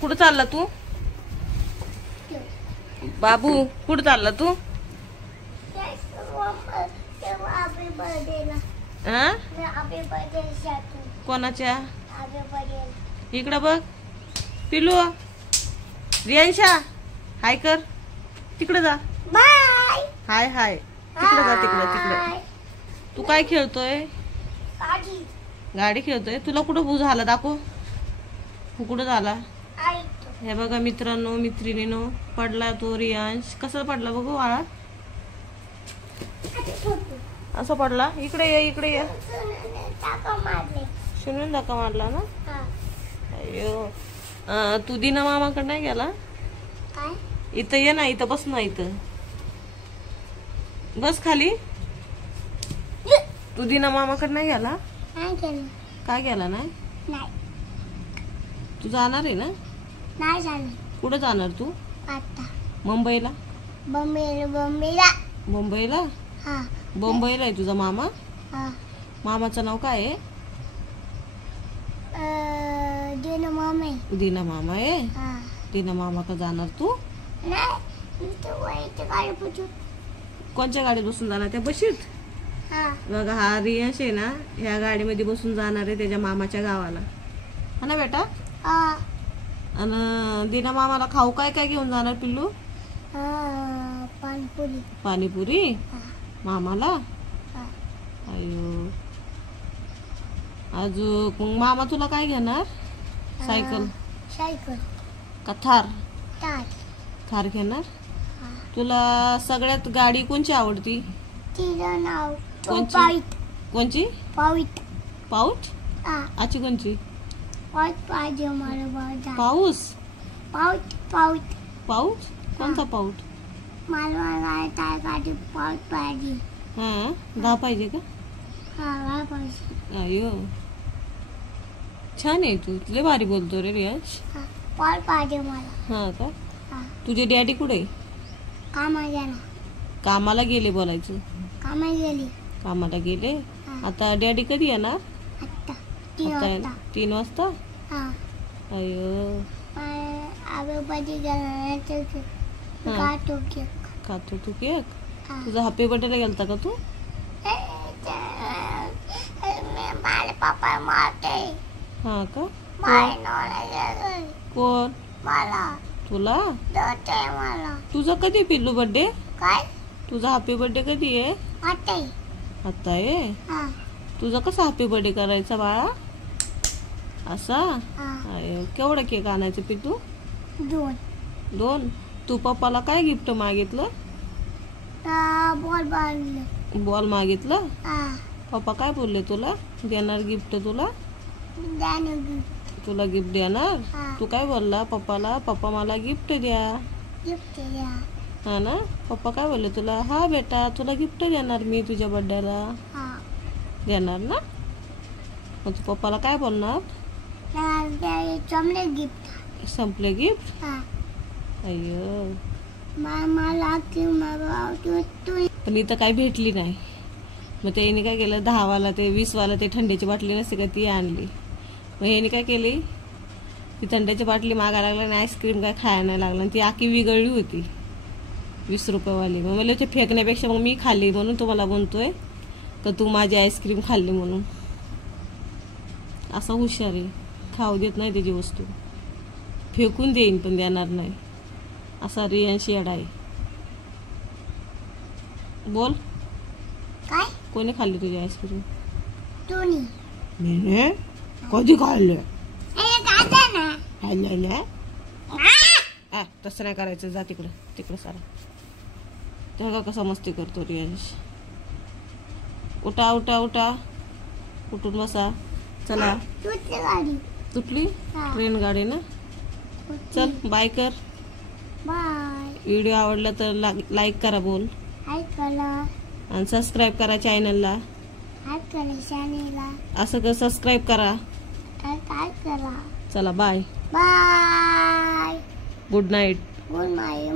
कुठं चालला तू बाबू? कुठं चालला तू? कोणाच्या? इकडं बघ पिलू. रियांशा हाय कर. तिकडे जा. हाय हाय. तिकडे जा. तिकडे तू काय खेळतोय? गाडी खेळतोय. तुला कुठं भू झाला दाखव. कुठं झाला? हे बघा मित्रांनो मैत्रिणींनो, पडला तो रियांश. कसा पडला बघू वाळा. असं पडला. इकडे ये इकडे ये. शुनून धक्का मारला ना. अयो तू दिना मामाकडे नाही गेला? इथं ये ना. इथं बस ना. इथं बस खाली. तू दिना मामाकडे नाही गेला? काय गेला नाही? तू जाणार आहे ना? नाही जाणार. कुठं जाणार तू? आता मुंबईला. मुंबईला. मुंबईला? हा. मुंबईला आहे तुझा मामा? हा. मामाचं नाव काय आहे? दीना मामा. दीना मामा आहे. हा. दीना मामा का जाणार तू? नाही. कोणत्या गाडीत बसून जाणार? त्या बशीत? बघा हा रियांश आहे ना, ह्या गाडीमध्ये बसून जाणार आहे त्याच्या मामाच्या गावाला. हा ना बेटा? आणि दीना मामाला खाऊ काय काय घेऊन जाणार पिल्लू? पाणीपुरी. पाणीपुरी मामाला? अयो अजून मामा तुला काय घेणार? सायकल? सायकल का थार? थार घेणार. तुला सगळ्यात गाडी कोणची आवडती? तिचं नाव कोणची? कोणची? पाऊट. पाऊट? आची कोणची? पाऊट पाहिजे मला. पाऊस? पाऊट. पाऊट. पाऊट? कोणता पाऊट? मला गाडी पाऊट पाहिजे. हा 10 पाहिजे का? हा पाहिजे. अयो छान आहे. तू लय भारी बोलतो रे रियांश. पाऊट पाहिजे मला. हा का? तुझे डॅडी कुठे? कामाला गेले बोलायचं. कामाला गेले. आता डॅडी कधी येणार? 3 वाजता. अयो खातो तू केक? तुझा हॅपी बर्थडे गेलता का तू? पप्पा मारते. हा का? कोण? मला. तुला? मला. तुझा कधी पिल्लू बर्थडे? काय? तुझा हॅपी बर्थडे कधी आहे? आता आहे. तुझा कसा हॅपी बर्थडे करायचा बाळा? असा? केवढा केक आणायचं पिल्लू? 2. तू पप्पाला काय गिफ्ट मागितलं? बॉल मागितलं. पप्पा काय बोलले तुला? देणार गिफ्ट तुला? तुला गिफ्ट देणार? तू काय बोलला पप्पाला? पप्पा मला गिफ्ट द्या. हा ना. पप्पा काय बोलले तुला? हा बेटा तुला गिफ्ट देणार मी तुझ्या बर्थडेला. देणार ना? मग तू पप्पाला काय बोलणार? संपले गिफ्ट. अय्यो पण इथं काही भेटली नाही. मग त्याने काय केलं? 10 वाला ते 20 वाला ते थंड्याची बाटली नसते का ती आणली. मग ह्याने काय केली? ती थंड्याची बाटली मागायला लागला आणि आईस्क्रीम काय खायला नाही लागला. आणि ती आखी विगळली होती 20 रुपयेवाली. मग मला ते फेकण्यापेक्षा मग मी खाल्ली. म्हणून तुम्हाला म्हणतोय तर तू माझी आईस्क्रीम खाल्ली म्हणून. असा हुशार आहे. खाऊ देत नाही त्याची वस्तू. फेकून देईन पण देणार नाही. असा रियांश येडा आहे. बोल. काय? कोणी खाल्ली तुझी आईस्क्रीम? मी. कधी खाल्लं? तसं नाही करायचं. जा तिकडं सारा. तेव्हा कसा मस्ती करतो रियांश. उठा उठा उठा. उठून बसा. चला. तुटली ट्रेन गाडी ना. चल बाय कर. बाय. व्हिडिओ आवडला तर लाईक करा. बोल. आणि सबस्क्राईब करा चॅनलला. असं कर. सबस्क्राईब करा. चला bye. Bye. Good night. Good night.